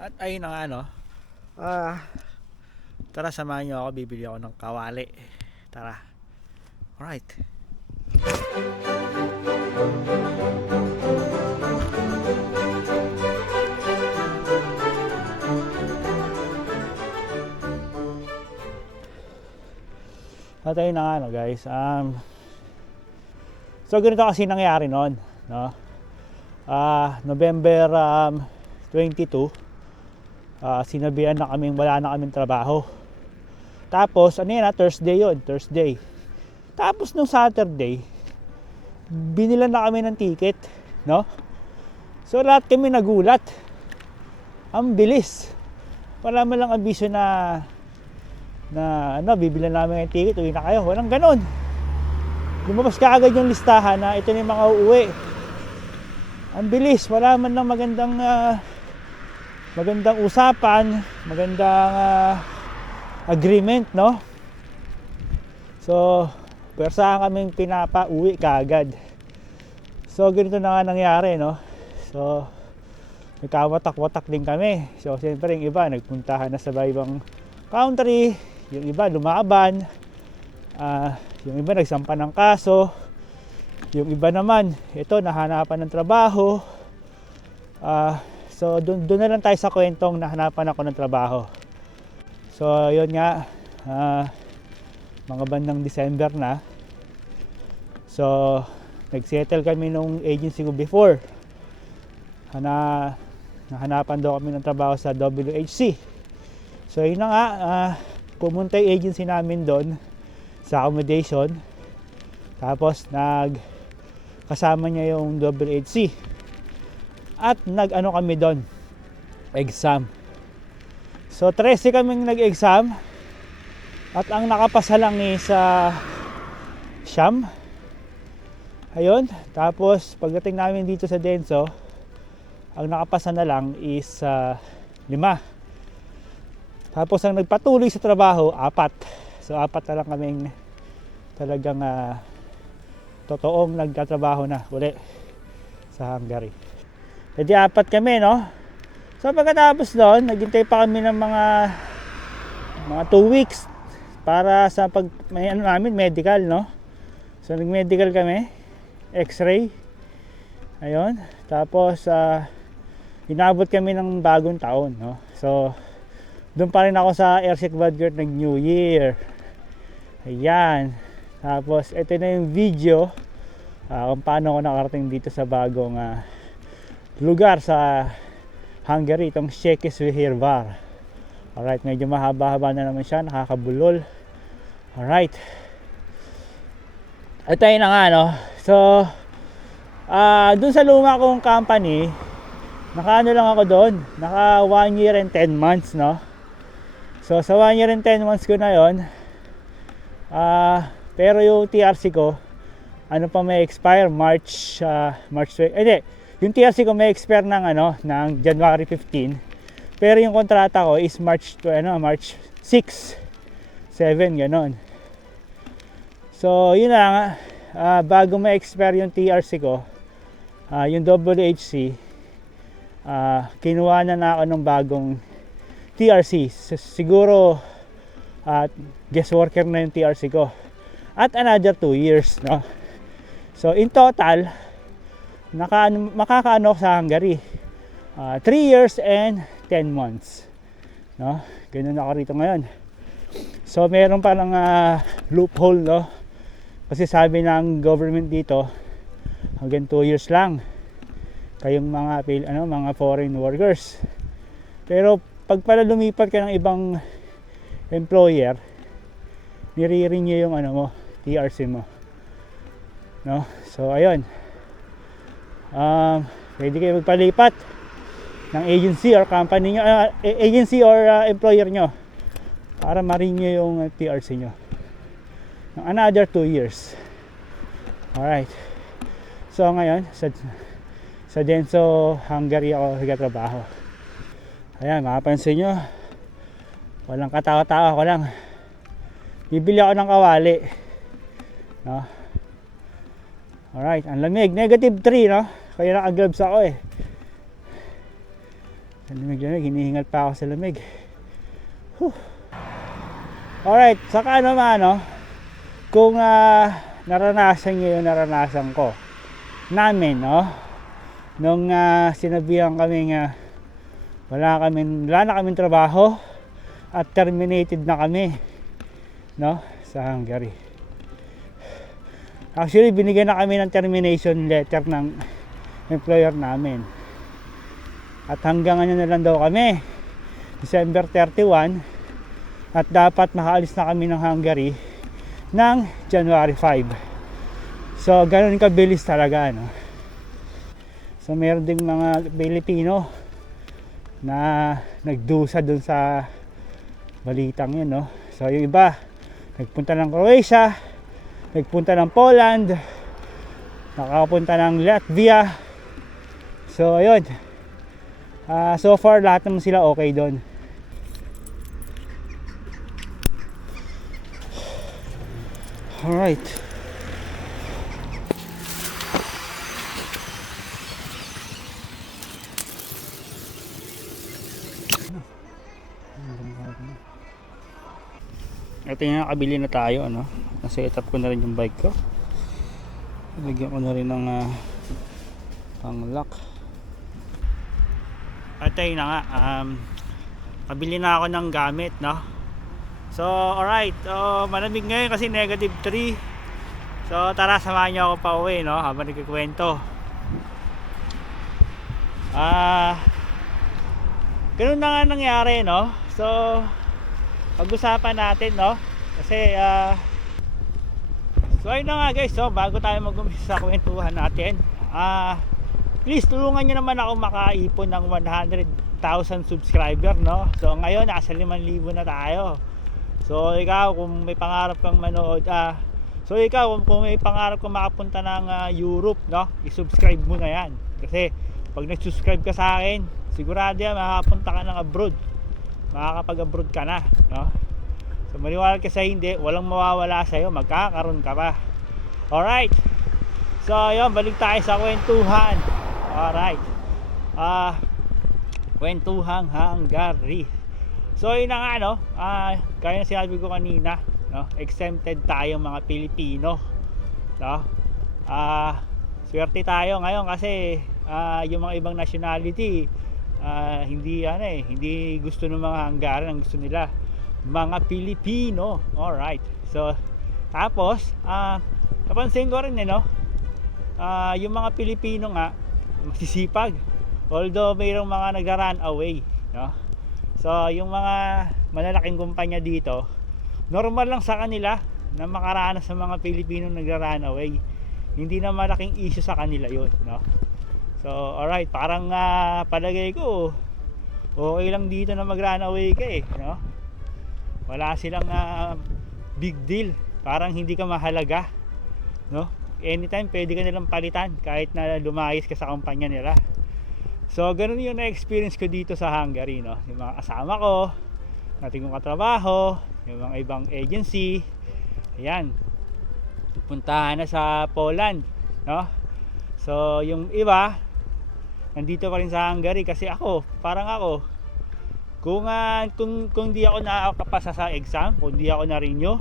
At ayun na nga no. Ah, tara samahan niyo ako, bibili ako ng kawali. Tara. Alright. At ayun na nga no guys. Um, so ganito kasi nangyari noon. No? Ah, November um, 22 ah, sinabihan na kaming wala na kaming trabaho. Tapos, ano yan, ah, Thursday yun, Thursday. Tapos, nung Saturday, binila na kami ng ticket, no? So, lahat kami nagulat. Ang bilis. Wala man lang abiso na na ano, bibilan namin ng ticket, uwi na kayo. Walang ganon. Lumabas ka agad yung listahan na ito na yung mga uuwi. Ang bilis. Wala man lang magandang ah, magandang usapan, magandang ah, agreement, no? So, persahan kaming pinapa-uwi kaagad. So, ganito na nga nangyari, no? So, nagkawatak-watak din kami. So, siyempre yung iba, nagpuntahan na sa ibang country. Yung iba, lumaban. Ah, yung iba, nagsampa ng kaso. Yung iba naman, ito, nahanapan ng trabaho. Ah, So doon doon na lang tayo sa kwentong nahanapan ako ng trabaho. So yun nga ah, mga bandang December na. So nagsettle kami nung agency ko before. Hana nahanapan daw kami ng trabaho sa WHC. So yun na nga ah, pumunta yung agency namin doon sa accommodation. Tapos nag kasama niya yung WHC at nag-ano kami doon? Exam. So 13 kaming nag-exam. At ang nakapasa lang is sa siyam ayun. Tapos pagdating namin dito sa Denso ang nakapasa na lang is uh, lima. Tapos ang nagpatuloy sa trabaho apat. So apat na lang kaming talagang uh, totoong nagtatrabaho na uli sa Hungary E di apat kami, no? So pagkatapos doon, naghintay pa kami ng mga mga 2 weeks para sa pag may ano namin medical, no? So nag-medical kami, X-ray. Ayun. Tapos uh, inabot kami ng bagong taon, no? So doon pa rin ako sa Airsick Badgert nag New Year. Ayan. Tapos ito na yung video uh, kung paano ako nakarating dito sa bagong uh, lugar sa Hungary, itong Székesfehérvár. Alright, medyo mahaba-haba na naman siya, nakakabulol. Alright. Ito yun na nga, no? So, ah dun sa luma kong company, naka ano lang ako doon, naka 1 year and 10 months, no? So, sa 1 year and 10 months ko na yon ah pero yung TRC ko, ano pa may expire, March, ah, March, eh, hindi, yung TRC ko may expire ng ano, ng January 15. Pero yung kontrata ko is March ano, March 6, 7 ganon. So, yun na nga, ah, bago ma-expire yung TRC ko, ah, yung WHC, ah, kinuha na na ako ng bagong TRC. Siguro, at guest worker na yung TRC ko. At another 2 years, no? So, in total, naka, makakaano sa Hungary. 3 years and 10 months. No? Ganun ako rito ngayon. So meron pa lang uh, loophole no. Kasi sabi ng government dito hanggang 2 years lang kayong mga ano mga foreign workers. Pero pag pala lumipat ka ng ibang employer, nire-renew yung ano mo, TRC mo. No? So ayun um, pwede kayo magpalipat ng agency or company nyo, uh, agency or uh, employer nyo para ma-renew yung uh, TRC nyo. Ng another 2 years. Alright. So ngayon sa, sa Denso Hungary ako nagtatrabaho. Ayan makapansin nyo. Walang katawa-tawa ko lang. Bibili ako ng kawali. No? Alright, ang lamig. Negative 3, no? Kaya naka-gloves ako eh. Lamig-lamig, hinihingal pa ako sa lamig. Whew. Alright, saka naman ano, kung ah, naranasan nyo yung naranasan ko, namin, no? Nung ah, sinabihan kami nga, wala kami, wala na kaming trabaho at terminated na kami, no? Sa Hungary. Actually, binigyan na kami ng termination letter ng employer namin. At hanggang ano na lang daw kami, December 31, at dapat makaalis na kami ng Hungary ng January 5. So, ganun kabilis talaga, no? So, meron ding mga Pilipino na nagdusa dun sa balitang yun, no? So, yung iba, nagpunta ng Croatia, nagpunta ng Poland, nakapunta ng Latvia. So, ayun. Ah, so far, lahat naman sila okay doon. Alright. Ito yung nakabili na tayo, ano? Nasa up ko na rin yung bike ko. Bigyan ko na rin ng ah, pang lock. At ayun na nga, um, kabili na ako ng gamit, no? So, alright. So, malamig ngayon kasi negative 3. So, tara, samahan niyo ako pa uwi, no? Habang nagkikwento. Ah, ganun na nga nangyari, no? So, pag-usapan natin, no? Kasi, ah, so ayun na nga guys, so, bago tayo mag-umpisa sa kwentuhan natin, ah, please tulungan nyo naman ako makaipon ng 100,000 subscriber, no? So, ngayon, nasa 5,000 na tayo. So, ikaw, kung may pangarap kang manood, ah, so ikaw, kung, kung may pangarap kang makapunta ng ah, Europe, no? I-subscribe mo na yan. Kasi, pag nag-subscribe ka sa akin, sigurado yan, makapunta ka ng abroad. Makakapag-abroad ka na, no? So, maniwala ka sa hindi, walang mawawala sa'yo, magkakaroon ka pa. Alright. So, yun, balik tayo sa kwentuhan. Alright. Ah, kwentuhang Hungary. So, yun na nga, no? Ah, kaya na sinabi ko kanina, no? Exempted tayo mga Pilipino. No? Ah, swerte tayo ngayon kasi ah, yung mga ibang nationality ah, hindi ano eh, hindi gusto ng mga Hungarian, ang gusto nila mga Pilipino. Alright. So, tapos, ah, napansin ko rin eh, no? Ah, yung mga Pilipino nga, masisipag. Although mayroong mga nagra-run away, no? So, yung mga malalaking kumpanya dito, normal lang sa kanila na makaranas sa mga Pilipino nagra-run away. Hindi na malaking issue sa kanila 'yon, no? So, alright, parang ah, palagay ko okay lang dito na mag-run away ka eh, no? Wala silang ah, big deal. Parang hindi ka mahalaga, no? Anytime pwede ka nilang palitan kahit na lumayas ka sa kumpanya nila. So, ganun yung na-experience ko dito sa Hungary, no? Yung mga kasama ko, natin kong katrabaho, yung mga ibang agency, ayan, puntahan na sa Poland, no? So, yung iba, nandito pa rin sa Hungary kasi ako, parang ako, kung, ah, kung, kung di ako nakakapasa sa exam, kung di ako na-renew,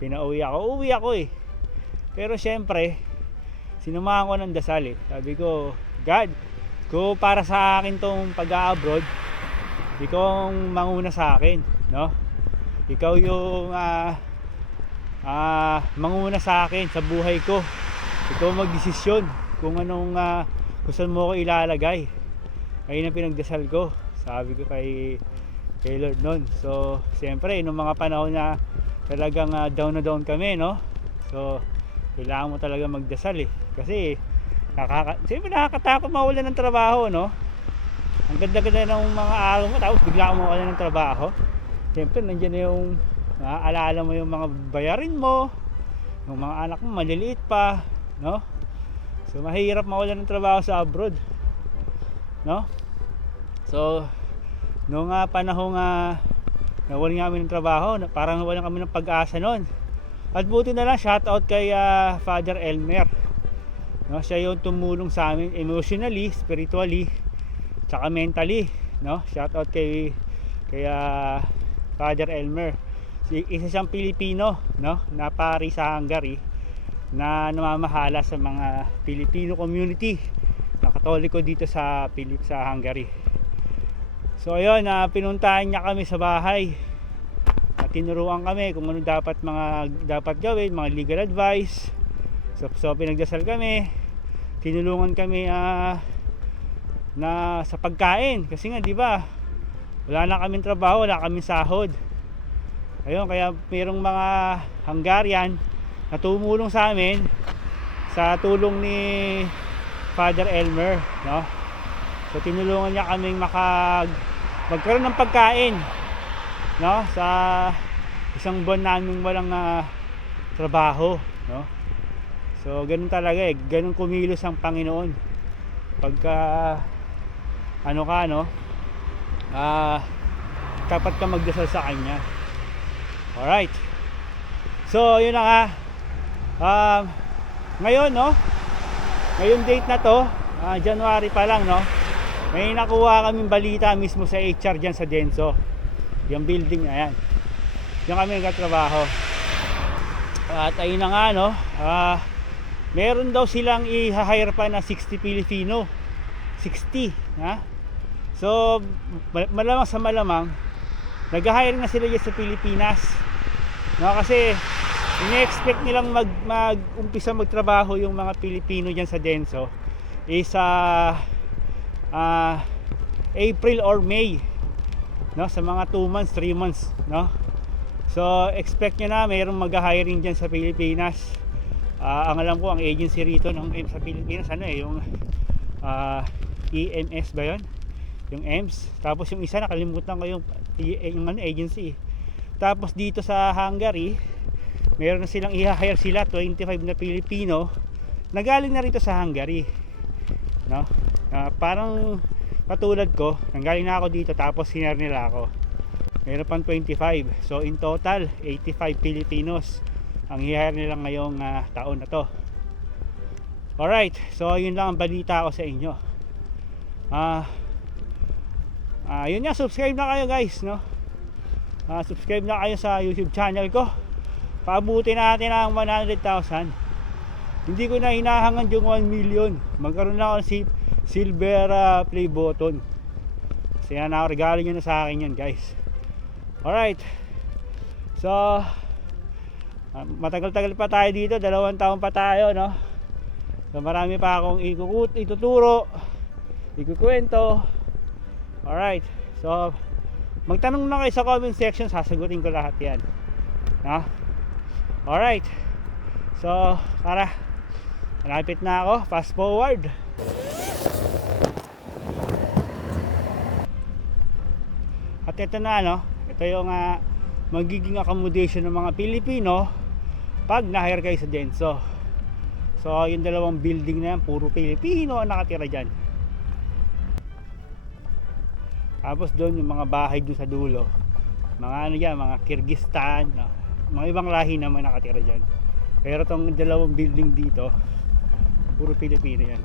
pinauwi ako, uwi ako eh. Pero syempre, sinumahan ko ng dasal eh. Sabi ko, God, kung para sa akin tong pag-abroad, ikaw ang manguna sa akin, no? Ikaw yung ah ah, manguna sa akin sa buhay ko. Ikaw magdesisyon kung anong ah, kung mo ko ilalagay. Ayun ang pinagdasal ko. Sabi ko kay kay Lord noon. So, siyempre, nung mga panahon na talagang ah, down na down kami, no? So, kailangan mo talaga magdasal eh. Kasi, nakaka siyempre nakakatakot mawalan ng trabaho, no? Ang ganda-ganda ng mga araw mo, tapos bigla kang mawalan ng trabaho. Siyempre, nandiyan na yung naaalala mo yung mga bayarin mo, yung mga anak mo maliliit pa, no? So, mahirap mawalan ng trabaho sa abroad, no? So, noong nga panahon nga nawalan nga kami ng trabaho, parang nawalan kami ng pag-asa noon. At buti na lang, shoutout kay ah, Father Elmer. No, siya yung tumulong sa amin emotionally, spiritually, tsaka mentally. no? Shout out kay kay ah, Father Elmer. Isa siyang Pilipino, no? Na pari sa Hungary na namamahala sa mga Filipino community na Katoliko dito sa Pilip sa Hungary. So ayun, na pinuntahan niya kami sa bahay. Tinuruan kami kung ano dapat mga dapat gawin, mga legal advice. So, so pinagdasal kami. Tinulungan kami ah, na sa pagkain kasi nga 'di ba? Wala na kaming trabaho, wala kaming sahod. Ayun, kaya mayroong mga Hungarian na tumulong sa amin sa tulong ni Father Elmer, no? So tinulungan niya kaming makag magkaroon ng pagkain, no? Sa isang buwan namin walang ah, trabaho, no? So ganun talaga eh, ganun kumilos ang Panginoon. Pagka ano ka no? Ah dapat ka magdasal sa kanya. Alright. So, yun na nga. Um, ngayon, no? Ngayon date na to, ah, January pa lang, no? May nakuha kaming balita mismo sa HR dyan sa Denso. Yung building na yan. Diyan kami nagkatrabaho. At ayun na nga, no? Ah, meron daw silang i-hire pa na 60 Filipino. 60, ha? So, mal- malamang sa malamang, nag-hire na sila dyan sa Pilipinas. No, kasi ini-expect nilang mag mag-umpisa magtrabaho yung mga Pilipino diyan sa Denso is sa ah, April or May. No, sa mga 2 months, 3 months, no? So, expect nyo na mayroong mag-hiring diyan sa Pilipinas. Ah, ang alam ko ang agency rito ng sa Pilipinas ano eh yung ah, EMS ba 'yon? Yung EMS. Tapos yung isa nakalimutan ko yung, yung ano, agency. Tapos dito sa Hungary, meron na silang i-hire sila 25 na Pilipino na galing na rito sa Hungary. No? Ah, parang katulad ko, nanggaling na ako dito tapos hinire nila ako. Meron pang 25. So in total, 85 Filipinos ang i-hire nila ngayong ah, taon na to. Alright, so yun lang ang balita ko sa inyo. Ah, ah, yun nga, subscribe na kayo guys, no? Ah, subscribe na kayo sa YouTube channel ko. Pabuti natin ang 100,000. Hindi ko na hinahangan yung 1 million. Magkaroon na ako ng si- silver ah, play button. Kasi ako, regalo nyo na sa akin yan guys. Alright. So, ah, matagal-tagal pa tayo dito. Dalawang taon pa tayo, no? So, marami pa akong ikukut, ituturo, ikukwento. Alright. So, magtanong na kayo sa comment section, sasagutin ko lahat yan. Ha? Alright. So, tara. Malapit na ako. Fast forward. At ito na, no? Yung ah, magiging accommodation ng mga Pilipino pag na-hire kayo sa Denso. So, yung dalawang building na yan, puro Pilipino ang nakatira dyan. Tapos doon yung mga bahay doon sa dulo. Mga ano yan, mga Kyrgyzstan, no? mga ibang lahi naman nakatira dyan. Pero tong dalawang building dito, puro Pilipino yan.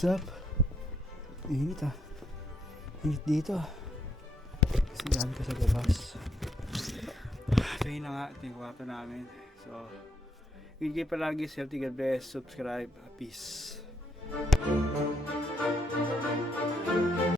What's up? Init ah. Init dito. Kasi dami ka sa labas. So na nga, ito yung kwarto namin. So, kayo palagi, healthy God bless, subscribe, peace.